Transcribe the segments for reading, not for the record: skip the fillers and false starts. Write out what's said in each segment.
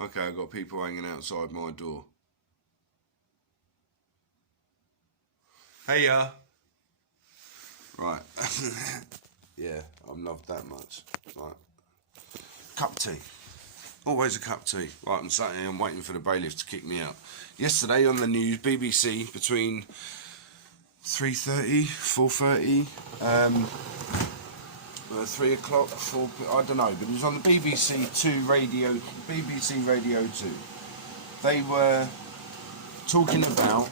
Okay, I've got people hanging outside my door. Hey, right. Yeah, I'm loved that much. Right. Cup of tea. Always a cup of tea. Right, I'm sat here, I'm waiting for the bailiff to kick me out. Yesterday on the news, BBC, between 3:30, 4:30, 3 o'clock, 4, I don't know, but it was on the BBC 2 radio, BBC Radio 2. They were talking about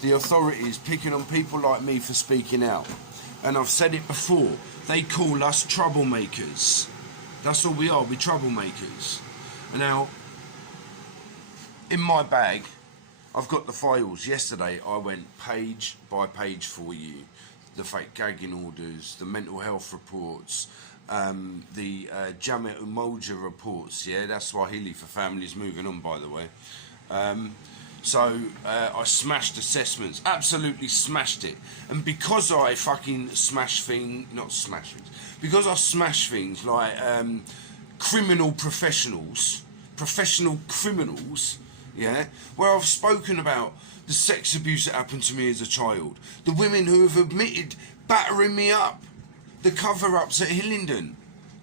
the authorities picking on people like me for speaking out. And I've said it before, they call us troublemakers. That's all we are, we're troublemakers. And now, in my bag, I've got the files. Yesterday I went page by page for you. The fake gagging orders, the mental health reports, the Jamet Umoja reports, yeah, that's Swahili for families moving on, by the way. So I smashed assessments, absolutely smashed it. And because I fucking smash things, not smash things, because I smash things like criminal professionals, professional criminals, yeah, where I've spoken about the sex abuse that happened to me as a child, the women who have admitted battering me up, the cover-ups at Hillingdon,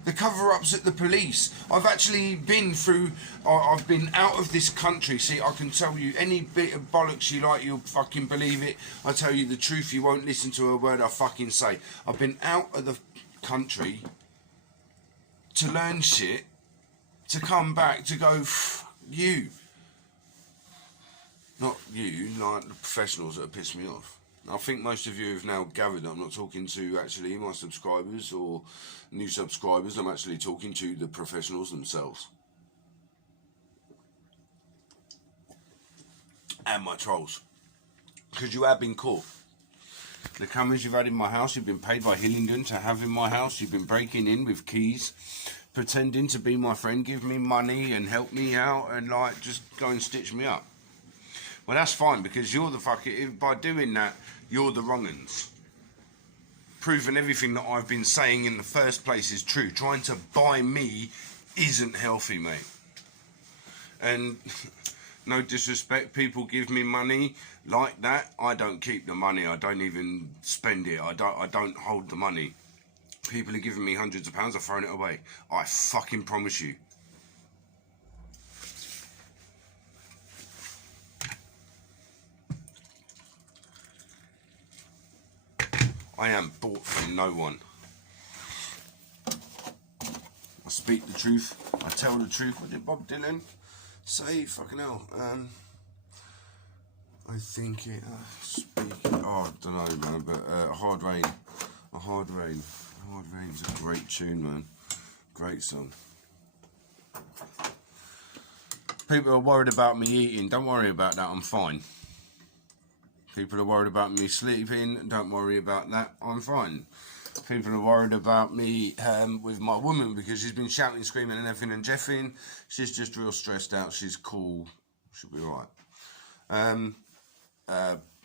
the cover-ups at the police. I've actually been through, I've been out of this country. See, I can tell you any bit of bollocks you like, you'll fucking believe it. I tell you the truth, you won't listen to a word I fucking say. I've been out of the country to learn shit, to come back, to go, you. Not you, like the professionals that have pissed me off. I think most of you have now gathered that I'm not talking to actually my subscribers or new subscribers. I'm actually talking to the professionals themselves. And my trolls. Because you have been caught. The cameras you've had in my house, you've been paid by Hillingdon to have in my house. You've been breaking in with keys, pretending to be my friend, give me money and help me out and like just go and stitch me up. Well, that's fine, because you're the fucking, by doing that, you're the wrong uns. Proving everything that I've been saying in the first place is true. Trying to buy me isn't healthy, mate. And no disrespect, people give me money like that. I don't keep the money. I don't even spend it. I don't hold the money. People are giving me hundreds of pounds. I've thrown it away. I fucking promise you. I am bought from no one. I speak the truth. I tell the truth. What did Bob Dylan say? Fucking hell. I think it. Speak. Oh, I don't know, man. But Hard Rain. A Hard Rain. Hard Rain's a great tune, man. Great song. People are worried about me eating. Don't worry about that. I'm fine. People are worried about me sleeping. Don't worry about that. I'm fine. People are worried about me with my woman because she's been shouting, screaming and everything and jeffing. She's just real stressed out. She's cool. She'll be all right.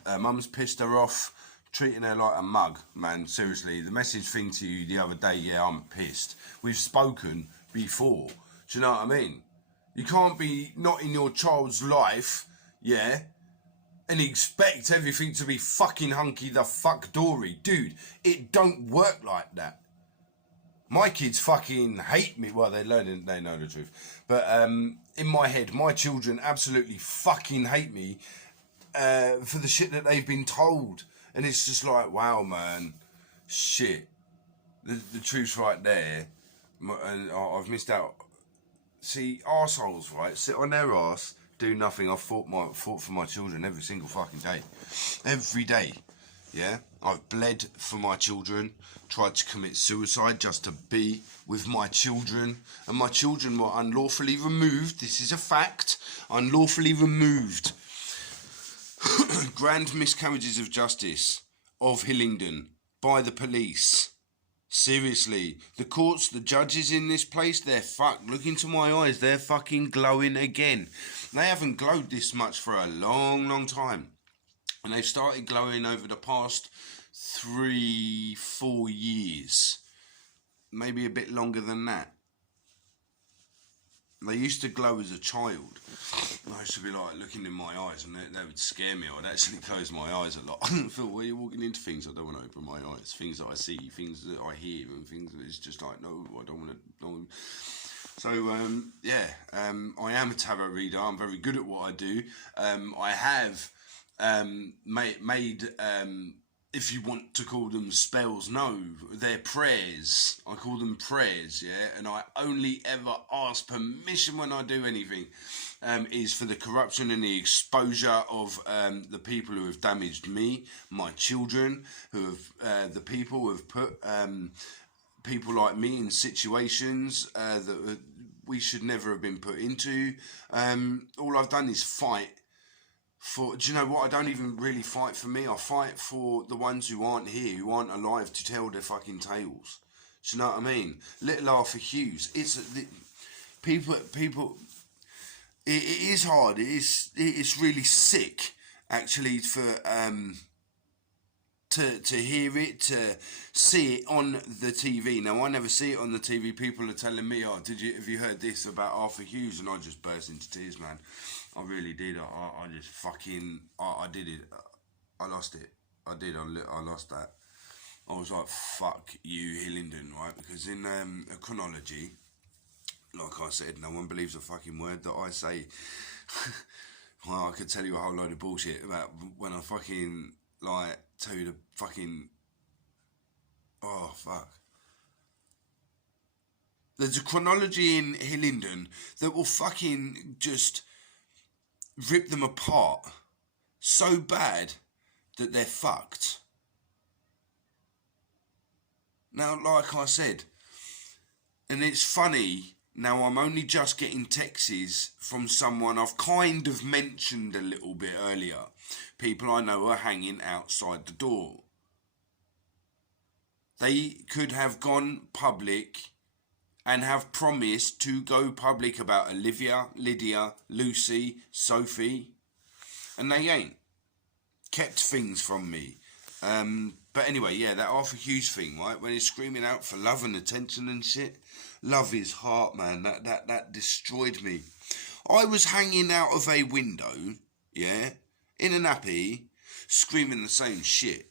Her mum's pissed her off, treating her like a mug, man. Seriously, the message thing to you the other day, yeah, I'm pissed. We've spoken before. Do you know what I mean? You can't be not in your child's life, yeah, and expect everything to be fucking hunky the fuck dory. Dude, it don't work like that. My kids fucking hate me. Well, they know the truth. But in my head, my children absolutely fucking hate me for the shit that they've been told. And it's just like, wow, man, shit. The truth's right there. And I've missed out. See, arseholes, right, sit on their arse, do nothing. I've fought for my children every single fucking day. Every day, yeah? I've bled for my children, tried to commit suicide just to be with my children. And my children were unlawfully removed. This is a fact. Unlawfully removed. Grand miscarriages of justice of Hillingdon by the police. Seriously, the courts, the judges in this place, they're fucked. Look into my eyes, they're fucking glowing again. They haven't glowed this much for a long, long time. And they've started glowing over the past 3-4 years. Maybe a bit longer than that. They used to glow as a child. I used to be like looking in my eyes, and they would scare me. I'd actually close my eyes a lot. Phil, where you're walking into things, I don't want to open my eyes. Things that I see, things that I hear, and things that it's just like, no, I don't want to. No. So I am a tarot reader. I'm very good at what I do. I have made if you want to call them spells, no, they're prayers. I call them prayers, yeah, and I only ever ask permission when I do anything, is for the corruption and the exposure of the people who have damaged me, my children, who have the people who have put people like me in situations that we should never have been put into. All I've done is fight. Do you know what? I don't even really fight for me. I fight for the ones who aren't here, who aren't alive to tell their fucking tales. Do you know what I mean? Little Arthur Hughes. People. It is hard. It's really sick, actually, for to hear it, to see it on the TV. Now, I never see it on the TV. People are telling me, "Oh, have you heard this about Arthur Hughes?" And I just burst into tears, man. I really did. I just fucking, I did it. I lost it. I did. I lost that. I was like, fuck you, Hillingdon, right? Because in a chronology, like I said, no one believes a fucking word that I say. Well, I could tell you a whole load of bullshit about when I fucking, like, tell you the fucking, oh, fuck. There's a chronology in Hillingdon that will fucking just rip them apart so bad that they're fucked. Now, like I said, and it's funny, now I'm only just getting texts from someone I've kind of mentioned a little bit earlier. People I know are hanging outside the door. They could have gone public and have promised to go public about Olivia, Lydia, Lucy, Sophie, and they ain't. Kept things from me. But anyway, yeah, that Arthur Hughes thing, right? When he's screaming out for love and attention and shit. Love his heart, man. That destroyed me. I was hanging out of a window, yeah, in a nappy, screaming the same shit.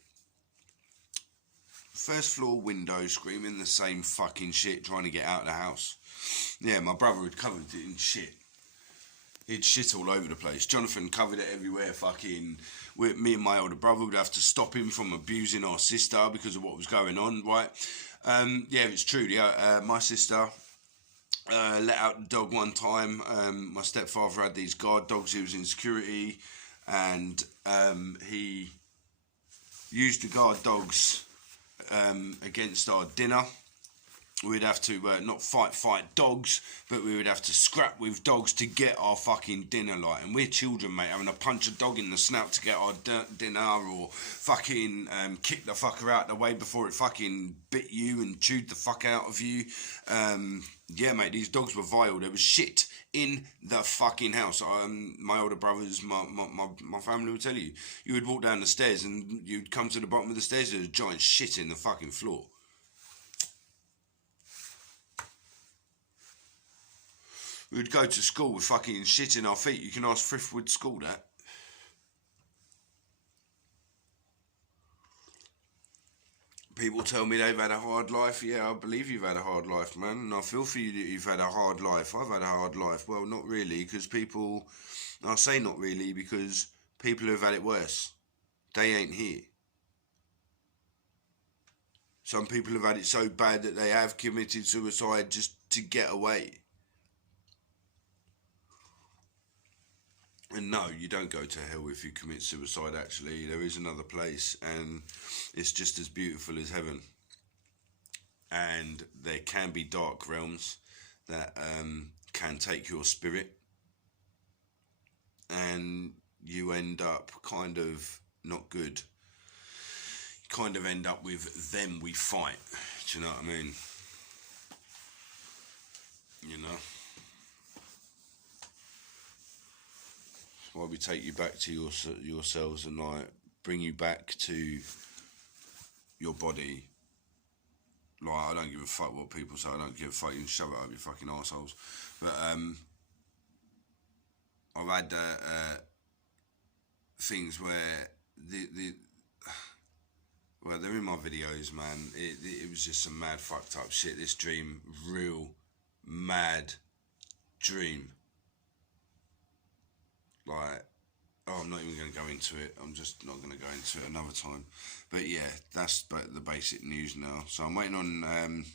First floor window, screaming the same fucking shit, trying to get out of the house. Yeah, my brother had covered it in shit. He'd shit all over the place. Jonathan covered it everywhere. Fucking, me and my older brother would have to stop him from abusing our sister because of what was going on, right? Yeah, it's true. Yeah, my sister let out the dog one time. My stepfather had these guard dogs. He was in security, and he used the guard dogs against our dinner. We'd have to not fight dogs, but we would have to scrap with dogs to get our fucking dinner, like. And we're children, mate, having to punch a dog in the snout to get our dinner, or fucking kick the fucker out the way before it fucking bit you and chewed the fuck out of you. Yeah, mate, these dogs were vile. There was shit in the fucking house. My older brothers, my family would tell you, you would walk down the stairs and you'd come to the bottom of the stairs, there's a giant shit in the fucking floor. We would go to school with fucking shit in our feet. You can ask Fruitful School that. People tell me they've had a hard life. Yeah, I believe you've had a hard life, man. And I feel for you that you've had a hard life. I've had a hard life. Well, not really, because people... I say not really, because people who have had it worse, they ain't here. Some people have had it so bad that they have committed suicide just to get away. And no, you don't go to hell if you commit suicide, actually. There is another place, and it's just as beautiful as heaven. And there can be dark realms that can take your spirit, and you end up kind of not good. You kind of end up with them we fight. Do you know what I mean? You know? Why we take you back to yourselves and like bring you back to your body Like, I don't give a fuck what people say. I don't give a fuck. You can shove it up your fucking arseholes. But I've had things where well, they're in my videos, man. It was just some mad fucked up shit. This dream, real mad dream. Like, oh, I'm not even going to go into it. I'm just not going to go into it another time. But yeah, that's the basic news now. So I'm waiting on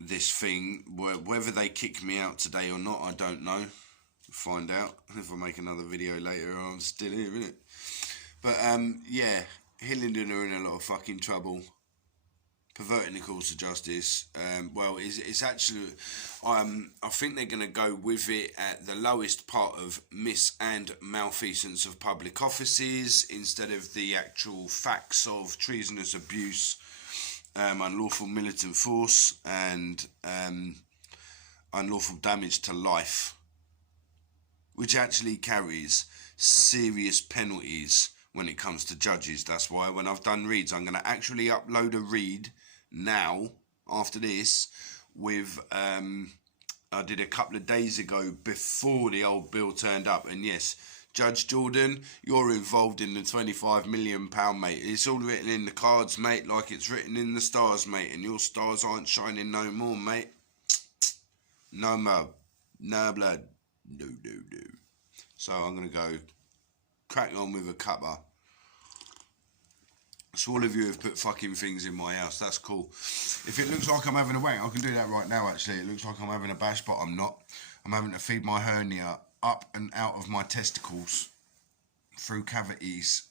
this thing. Whether they kick me out today or not, I don't know. Find out if I make another video later. I'm still here, innit? But yeah, Hillingdon are in a lot of fucking trouble. Perverting the cause of justice. Well, it's actually, I think they're going to go with it at the lowest part of mis and malfeasance of public offices instead of the actual facts of treasonous abuse, unlawful militant force, and unlawful damage to life, which actually carries serious penalties when it comes to judges. That's why when I've done reads, I'm going to actually upload a read now, after this, with, I did a couple of days ago before the old bill turned up. And yes, Judge Jordan, you're involved in the £25 million, mate. It's all written in the cards, mate, like it's written in the stars, mate. And your stars aren't shining no more, mate. No more. No blood. No. So I'm going to go crack on with a cuppa. So all of you have put fucking things in my house. That's cool. If it looks like I'm having a wank, I can do that right now, actually. It looks like I'm having a bash, but I'm not. I'm having to feed my hernia up and out of my testicles through cavities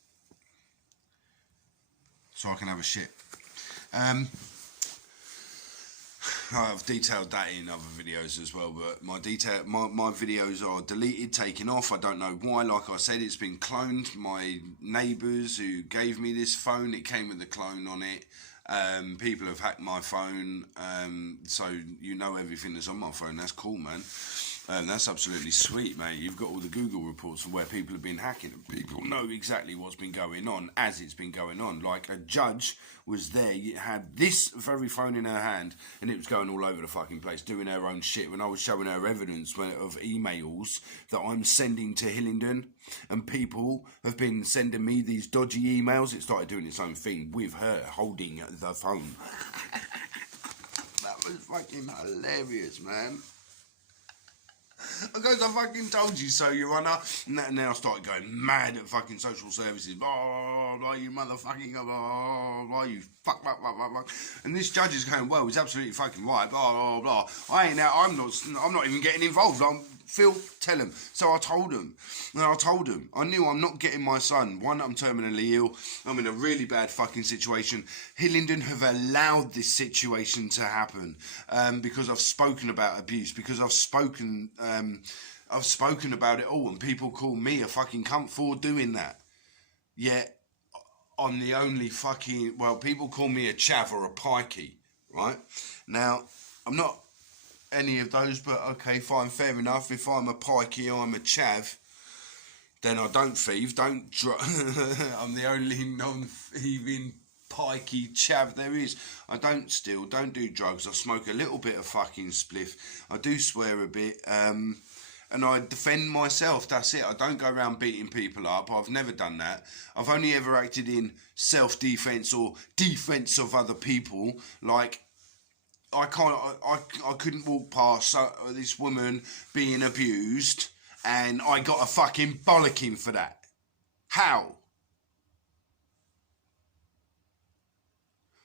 so I can have a shit. I've detailed that in other videos as well, but my videos are deleted, taken off. I don't know why. Like I said, it's been cloned. My neighbours who gave me this phone, it came with a clone on it. People have hacked my phone, so you know everything that's on my phone. That's cool, man. That's absolutely sweet, mate. You've got all the Google reports of where people have been hacking, and people know exactly what's been going on as it's been going on. Like, a judge was there, had this very phone in her hand, and it was going all over the fucking place, doing her own shit. When I was showing her evidence of emails that I'm sending to Hillingdon, and people have been sending me these dodgy emails, it started doing its own thing with her holding the phone. That was fucking hilarious, man. Because I fucking told you so, Your Honour. And then I started going mad at fucking social services. Blah, blah, you motherfucking, blah, blah, you fuck, blah, blah, blah, blah. And this judge is going, well, he's absolutely fucking right, blah, blah, blah. I'm not even getting involved. Phil, tell him. So I told him. And I told him. I knew I'm not getting my son. One, I'm terminally ill. I'm in a really bad fucking situation. Hillingdon have allowed this situation to happen because I've spoken about abuse, because I've spoken about it all, and people call me a fucking cunt for doing that. Yet, I'm the only fucking... Well, people call me a chav or a pikey, right? Now, I'm not any of those, but okay, fine, fair enough. If I'm a pikey, I'm a chav, then I don't thieve, I'm the only non-thieving pikey chav there is. I don't steal, don't do drugs, I smoke a little bit of fucking spliff, I do swear a bit, and I defend myself, that's it. I don't go around beating people up, I've never done that. I've only ever acted in self-defense or defense of other people. Like, I couldn't walk past this woman being abused, and I got a fucking bollocking for that. How?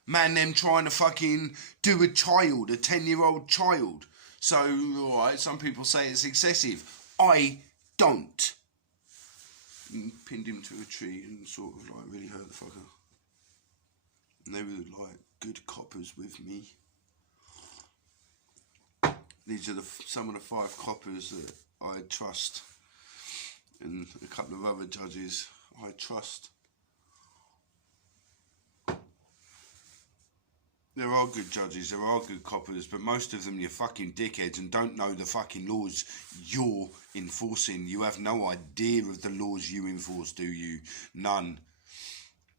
Man, them trying to fucking do a child, a 10-year-old child. So, alright, some people say it's excessive. I don't. And pinned him to a tree and sort of like really hurt the fucker. And they were like good coppers with me. These are some of the 5 coppers that I trust, and a couple of other judges I trust. There are good judges, there are good coppers, but most of them you're fucking dickheads and don't know the fucking laws you're enforcing. You have no idea of the laws you enforce, do you? None.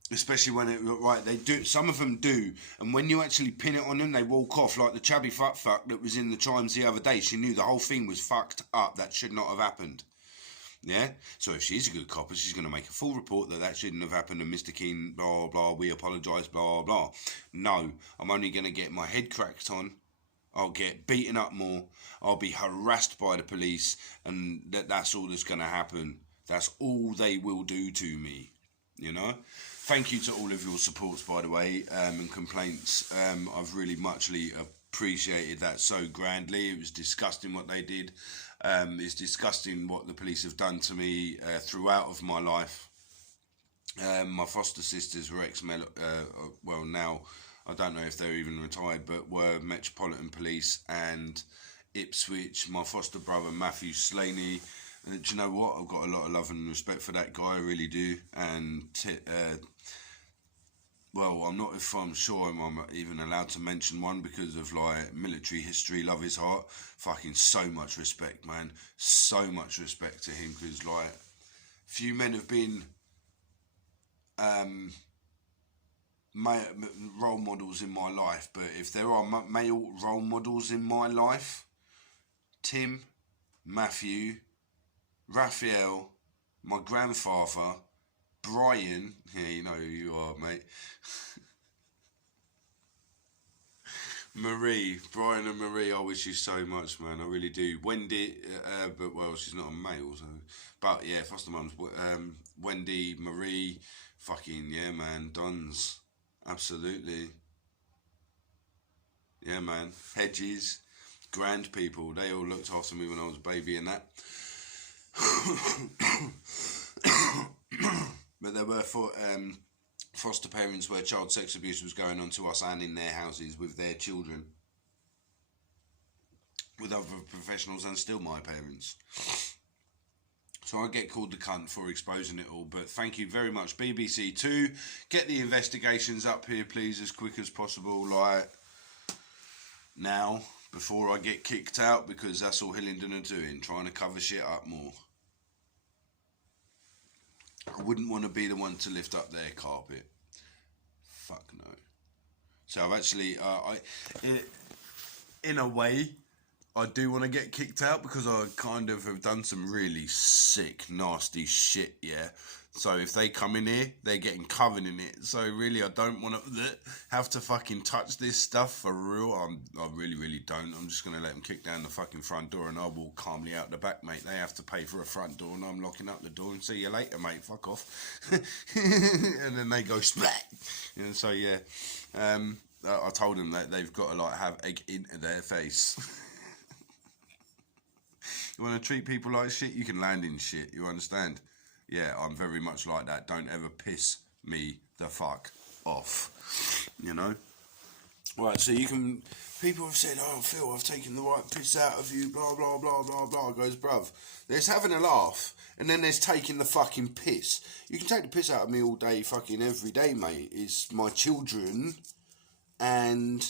Especially when it, right, they do, some of them do, and when you actually pin it on them, they walk off, like the chubby fuck that was in the Chimes the other day. She knew the whole thing was fucked up, that should not have happened. Yeah, so if she's a good copper, she's going to make a full report that shouldn't have happened, and Mr. Keane, blah blah, we apologise, blah blah. No, I'm only going to get my head cracked on, I'll get beaten up more, I'll be harassed by the police, and that's all that's going to happen. That's all they will do to me, you know. Thank you to all of your supports, by the way, and complaints. I've really muchly appreciated that so grandly. It was disgusting what they did. It's disgusting what the police have done to me throughout of my life. My foster sisters were well, now I don't know if they're even retired, but were Metropolitan Police and Ipswich. My foster brother Matthew Slaney. Do you know what? I've got a lot of love and respect for that guy, I really do. And well, I'm not if I'm sure I'm even allowed to mention one because of like military history. Love his heart. Fucking so much respect, man. So much respect to him, because like few men have been role models in my life, but if there are male role models in my life, Tim, Matthew, Raphael, my grandfather, Brian, yeah, you know who you are, mate. Marie, Brian and Marie, I wish you so much, man. I really do. Wendy, but well, she's not a male, so. But yeah, foster mums, Wendy, Marie, fucking yeah, man, dons, absolutely. Yeah, man, Hedges, grand people. They all looked after me when I was a baby and that. But there were foster parents where child sex abuse was going on to us and in their houses with their children, with other professionals, and still my parents. So I get called the cunt for exposing it all, but thank you very much, BBC Two. Get the investigations up here, please, as quick as possible, like now, before I get kicked out, because that's all Hillingdon are doing, trying to cover shit up more. I wouldn't want to be the one to lift up their carpet. Fuck no. So I've actually, in a way, I do want to get kicked out, because I kind of have done some really sick, nasty shit, yeah. So if they come in here, they're getting covered in it. So really, I don't want to have to fucking touch this stuff for real. I really, really don't. I'm just going to let them kick down the fucking front door and I'll walk calmly out the back, mate. They have to pay for a front door and I'm locking up the door and see you later, mate. Fuck off. And then they go splat. And so, yeah. I told them that they've got to like have egg into their face. You want to treat people like shit, you can land in shit. You understand? Yeah, I'm very much like that. Don't ever piss me the fuck off. You know? Right, so you can... People have said, oh, Phil, I've taken the right piss out of you, blah, blah, blah, blah, blah. Goes, bruv, there's having a laugh, and then there's taking the fucking piss. You can take the piss out of me all day, fucking every day, mate. It's my children, and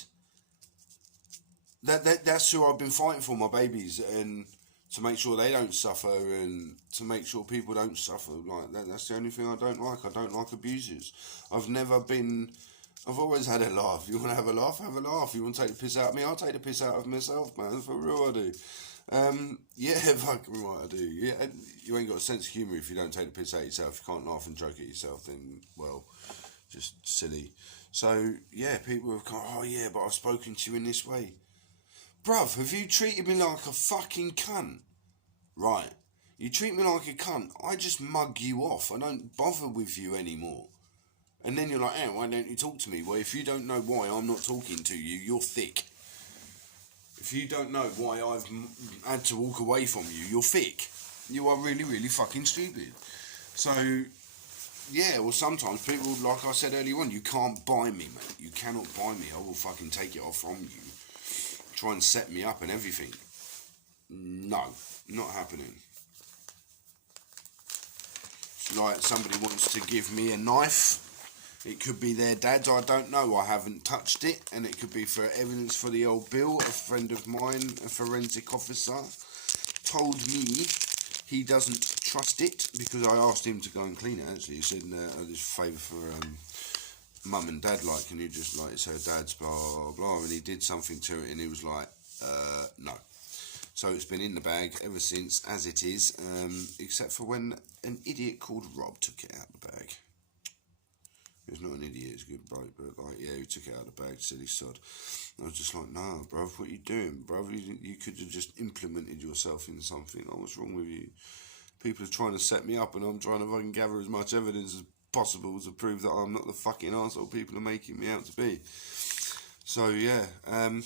that's who I've been fighting for, my babies, and... to make sure they don't suffer, and to make sure people don't suffer like that. That's the only thing I don't like. I don't like abusers. I've always had a laugh. You want to have a laugh? Have a laugh. You want to take the piss out of me? I'll take the piss out of myself, man. For real, I do. Yeah, fucking right, I do. Yeah, you ain't got a sense of humour if you don't take the piss out of yourself. You can't laugh and joke at yourself, then, well, just silly. So, yeah, people have gone, oh yeah, but I've spoken to you in this way. Bruv, have you treated me like a fucking cunt? Right. You treat me like a cunt, I just mug you off. I don't bother with you anymore. And then you're like, hey, why don't you talk to me? Well, if you don't know why I'm not talking to you, you're thick. If you don't know why I've had to walk away from you, you're thick. You are really, really fucking stupid. So, yeah, well, sometimes people, like I said earlier on, you can't buy me, mate. You cannot buy me. I will fucking take it off from you. Try and set me up and everything. No, not happening. It's like somebody wants to give me a knife. It could be their dad's, I don't know. I haven't touched it. And it could be for evidence for the old bill. A friend of mine, a forensic officer, told me he doesn't trust it, because I asked him to go and clean it, actually. He said, this favour for mum and dad, like, can you just, like, it's her dad's, blah, blah, blah, and he did something to it, and he was like, no. So it's been in the bag ever since, as it is, except for when an idiot called Rob took it out of the bag. He was not an idiot, he's a good bloke, but, like, yeah, he took it out of the bag, silly sod. And I was just like, no, bruv, what are you doing, bruv? You could have just implemented yourself in something. Oh, what's wrong with you? People are trying to set me up, and I'm trying to fucking gather as much evidence as possible to prove that I'm not the fucking arsehole people are making me out to be. So, yeah, I'm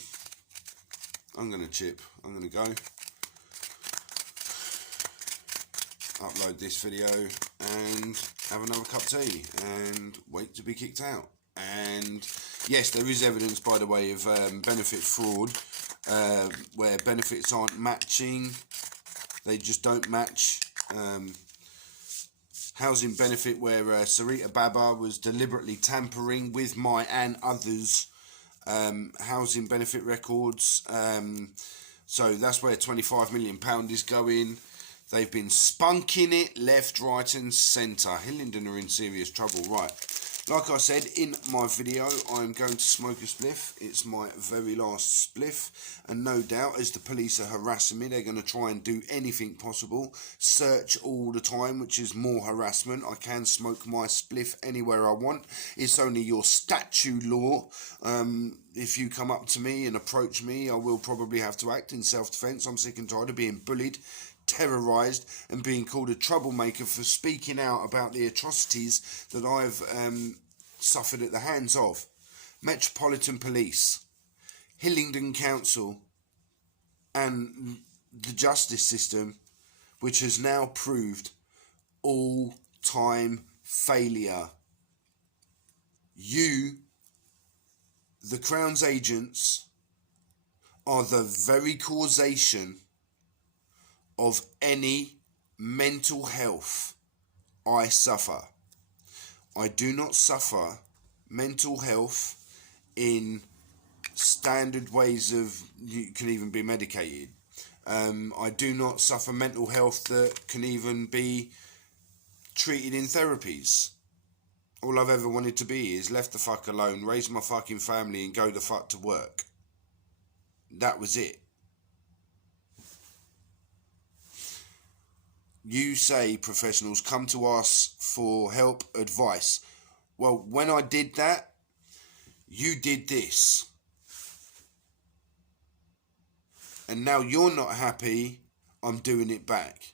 going to chip. I'm going to go upload this video and have another cup of tea and wait to be kicked out. And yes, there is evidence, by the way, of benefit fraud, where benefits aren't matching. They just don't match. Housing benefit where Sarita Baba was deliberately tampering with my and others' housing benefit records. So that's where £25 million is going. They've been spunking it left, right and centre. Hillingdon are in serious trouble. Right, like I said in my video, I'm going to smoke a spliff. It's my very last spliff. And no doubt, as the police are harassing me, they're going to try and do anything possible. Search all the time, which is more harassment. I can smoke my spliff anywhere I want. It's only your statute law. If you come up to me and approach me, I will probably have to act in self-defence. I'm sick and tired of being bullied, terrorised and being called a troublemaker for speaking out about the atrocities that I've suffered at the hands of Metropolitan Police, Hillingdon Council and the justice system, which has now proved all-time failure. You, the Crown's agents, are the very causation of any mental health I suffer. I do not suffer mental health in standard ways of you can even be medicated. I do not suffer mental health that can even be treated in therapies. All I've ever wanted to be is left the fuck alone, raise my fucking family and go the fuck to work. That was it. You say professionals come to us for help, advice. Well, when I did that, you did this. And now you're not happy, I'm doing it back.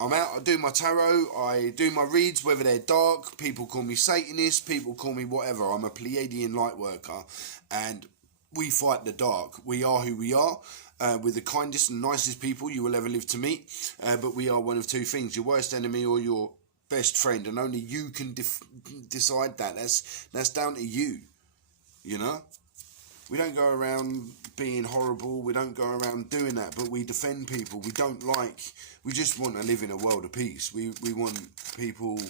I'm out, I do my tarot, I do my reads, whether they're dark, people call me Satanist, people call me whatever. I'm a Pleiadian light worker, and we fight the dark. We are who we are. We're the kindest and nicest people you will ever live to meet, but we are one of two things: your worst enemy or your best friend, and only you can decide that. That's down to you, you know. We don't go around being horrible, we don't go around doing that, but we defend people. We just want to live in a world of peace. We want people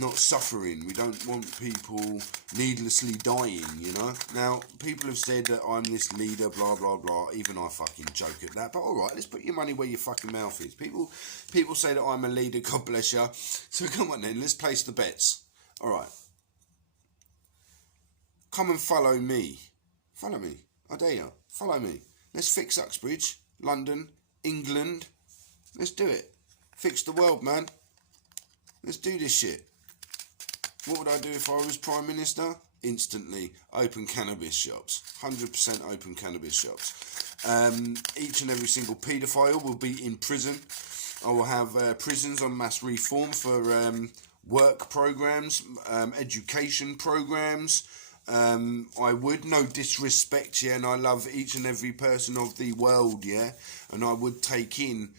not suffering. We don't want people needlessly dying, you know. Now, people have said that I'm this leader, blah, blah, blah. Even I fucking joke at that. But all right, let's put your money where your fucking mouth is. People say that I'm a leader, God bless you. So come on then, let's place the bets. All right. Come and follow me. Follow me. I dare you. Follow me. Let's fix Uxbridge, London, England. Let's do it. Fix the world, man. Let's do this shit. What would I do if I was Prime Minister? Instantly open cannabis shops. 100% open cannabis shops. Each and every single paedophile will be in prison. I will have prisons on mass reform for work programs, education programs. I would, no disrespect, yeah, and I love each and every person of the world, yeah, and I would take in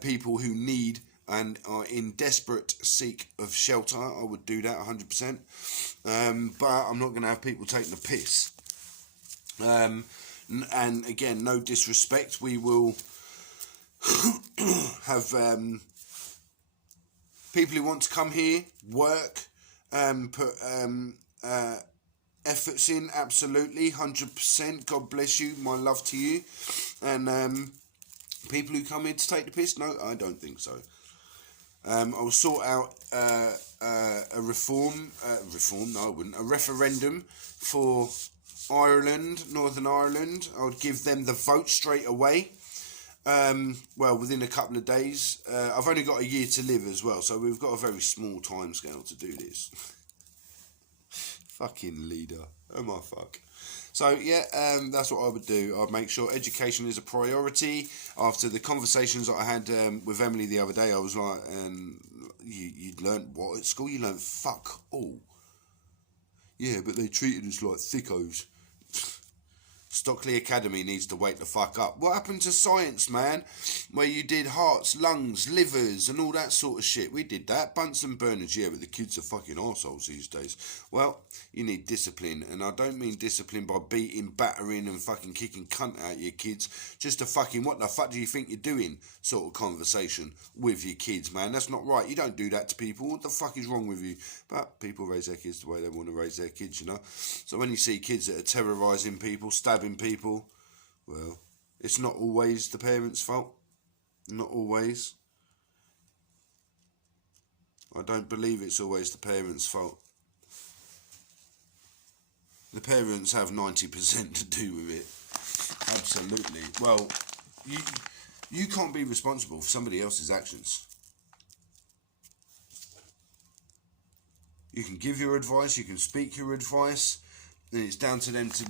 people who need and are in desperate seek of shelter. I would do that 100%, but I'm not going to have people taking the piss. And again, no disrespect, we will have people who want to come here, work, put efforts in, absolutely, 100%. God bless you, my love to you. And people who come here to take the piss, no, I don't think so. I'll sort out a referendum for Ireland, Northern Ireland. I would give them the vote straight away. Well, within a couple of days. I've only got a year to live as well, so we've got a very small time scale to do this. Fucking leader. Oh my fuck. So yeah, that's what I would do. I'd make sure education is a priority. After the conversations that I had with Emily the other day, I was like, you learnt what at school? You learnt fuck all. Yeah, but they treated us like thickos. Stockley Academy needs to wake the fuck up. What happened to science, man? Where you did hearts, lungs, livers and all that sort of shit. We did that. Bunsen burners, yeah, but the kids are fucking arseholes these days. Well, you need discipline. And I don't mean discipline by beating, battering and fucking kicking cunt out your kids. Just a fucking what the fuck do you think you're doing sort of conversation with your kids, man. That's not right. You don't do that to people. What the fuck is wrong with you? But people raise their kids the way they want to raise their kids, you know. So when you see kids that are terrorising people, stabbing people, well, it's not always the parents' fault. Not always. I don't believe it's always the parents' fault. The parents have 90% to do with it. Absolutely. Well, you can't be responsible for somebody else's actions. You can give your advice, you can speak your advice, and it's down to them to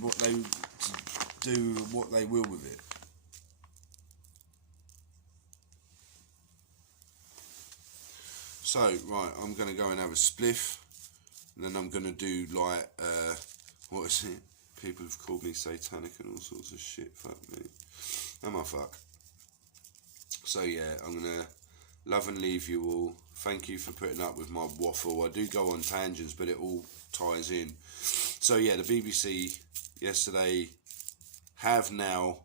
do what they will with it. So, right, I'm going to go and have a spliff, and then I'm going to do like, what is it? People have called me satanic and all sorts of shit, fuck me. Am I fuck? So yeah, I'm going to love and leave you all. Thank you for putting up with my waffle. I do go on tangents, but it all ties in. So yeah, the BBC yesterday have now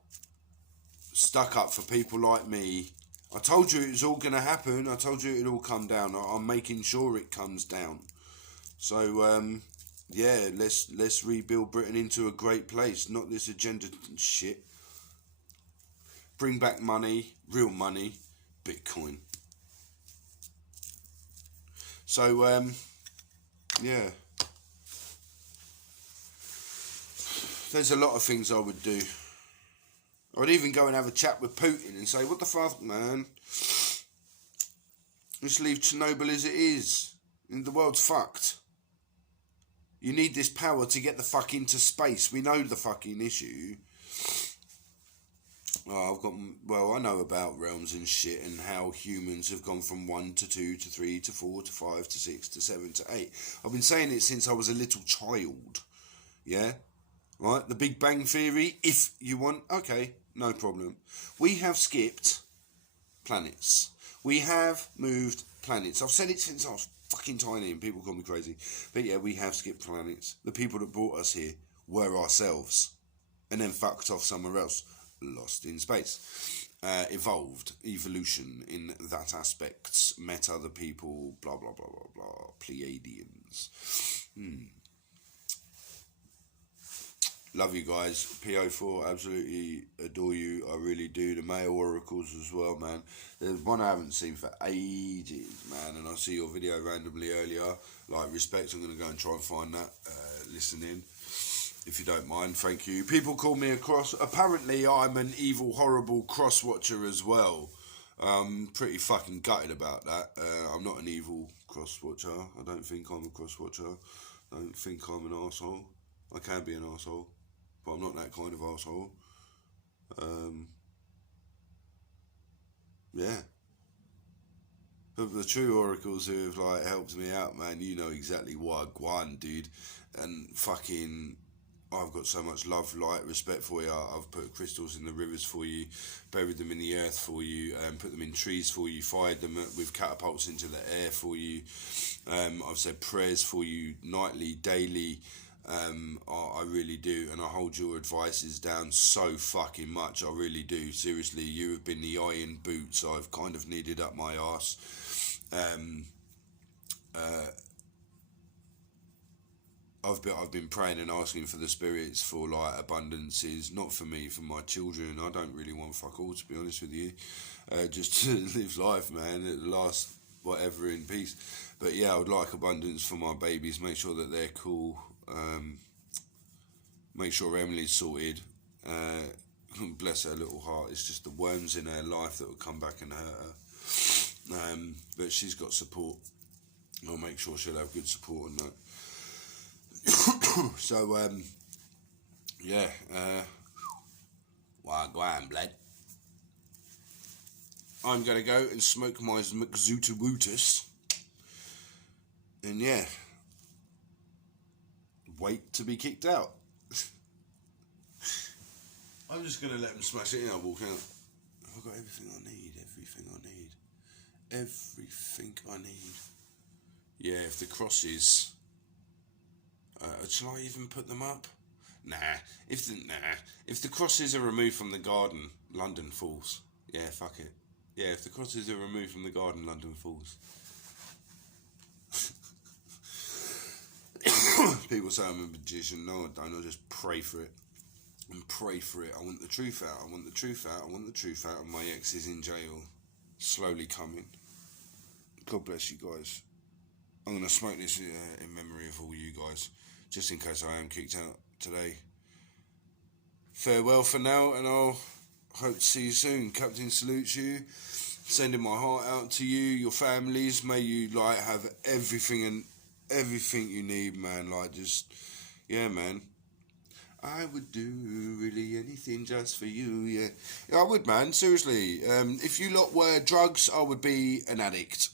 stuck up for people like me. I told you it was all going to happen. I told you it would all come down. I'm making sure it comes down. So, yeah, let's rebuild Britain into a great place. Not this agenda shit. Bring back money, real money, Bitcoin. So, yeah. There's a lot of things I would do. I would even go and have a chat with Putin and say, what the fuck, man? Just leave Chernobyl as it is. The world's fucked. You need this power to get the fuck into space. We know the fucking issue. I know about realms and shit and how humans have gone from 1 to 2 to 3 to 4 to 5 to 6 to 7 to 8. I've been saying it since I was a little child. Yeah? Right? The Big Bang Theory, if you want, okay, no problem. We have skipped planets. We have moved planets. I've said it since I was fucking tiny and people call me crazy. But yeah, we have skipped planets. The people that brought us here were ourselves. And then fucked off somewhere else. Lost in space. Evolved. Evolution in that aspect. Met other people. Blah, blah, blah, blah, blah. Pleiadians. Love you guys. PO4, absolutely adore you. I really do. The male oracles as well, man. There's one I haven't seen for ages, man. And I see your video randomly earlier. Like, respect. I'm going to go and try and find that. Listen in. If you don't mind, thank you. People call me a cross. Apparently, I'm an evil, horrible cross watcher as well. Pretty fucking gutted about that. I'm not an evil cross watcher. I don't think I'm a cross watcher. I don't think I'm an arsehole. I can be an arsehole, but I'm not that kind of arsehole. Yeah. But the true oracles who have like helped me out, man, you know exactly why Guan, dude. And fucking, I've got so much love, light, respect for you. I've put crystals in the rivers for you, buried them in the earth for you, put them in trees for you, fired them with catapults into the air for you. I've said prayers for you nightly, daily. I really do, and I hold your advices down so fucking much. I really do. Seriously, you have been the iron boots I've kind of needed up my arse. I've been praying and asking for the spirits for like abundances, not for me, for my children. I don't really want fuck all, to be honest with you. Just to live life, man. At the last whatever in peace. But yeah, I would like abundance for my babies. Make sure that they're cool. Make sure Emily's sorted. Bless her little heart. It's just the worms in her life that will come back and hurt her. But she's got support. I'll make sure she'll have good support on that. So, yeah. Well, go on, blood. I'm going to go and smoke my McZootawootus. And yeah, wait to be kicked out. I'm just going to let them smash it in. I'll walk out. I've got everything I need. Everything I need. Everything I need. Yeah, if the crosses... shall I even put them up? Nah. If the crosses are removed from the garden, London falls. Yeah, fuck it. Yeah, if the crosses are removed from the garden, London falls. People say I'm a magician. No, I don't. I just pray for it. And pray for it. I want the truth out. I want the truth out. I want the truth out. And my ex is in jail. Slowly coming. God bless you guys. I'm going to smoke this in memory of all you guys. Just in case I am kicked out today. Farewell for now, and I'll hope to see you soon. Captain salutes you. Sending my heart out to you, your families. May you like have everything you need, man. Like just, yeah, man. I would do really anything just for you, yeah. I would, man. Seriously. If you lot were drugs, I would be an addict.